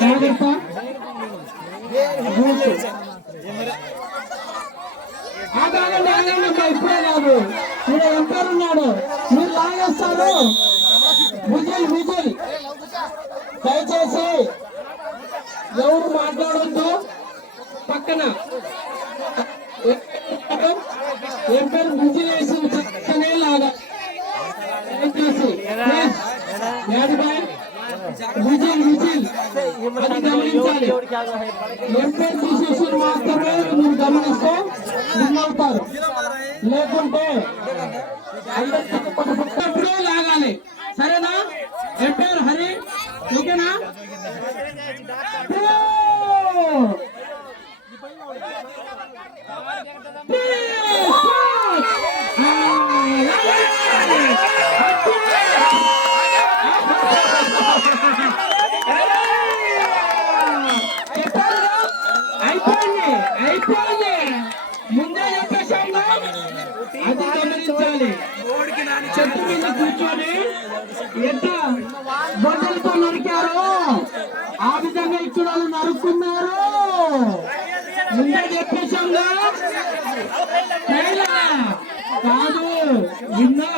జాగ్రత్త. ఆగండి ఆగండి అమ్మా, ఇప్పుడే కాదు. మీరు ఎంపైర్ ఉన్నాడు, మీరు లాగేస్తారు. Whistle whistle. దయచేసి ఎవరు మాట్లాడొద్దు. పక్కన ఎంపైర్ విజిల్ వేసి పక్కనే లాగా. దయచేసి విజిల్ విజిల్ అది గమనించాలి. ఎంపైర్ డిసిషన్ మాత్రమే మీరు గమనిస్తే విన్ అవుతారు. లేకుంటే అందరికీ లాగాలి. సరేనా? ఎంపైర్ హరి ఓకేనా? అయిపోయింది. ముందే చెప్పేశాను. అది గమనించాలి. చెట్టు మీద కూర్చొని ఎట్లా బొడ్డలతో నరికారు ఆ విధంగా ఇక్కడ నరుక్కున్నారు. ముందే చెప్పేశాంగా. కాదు విన్నా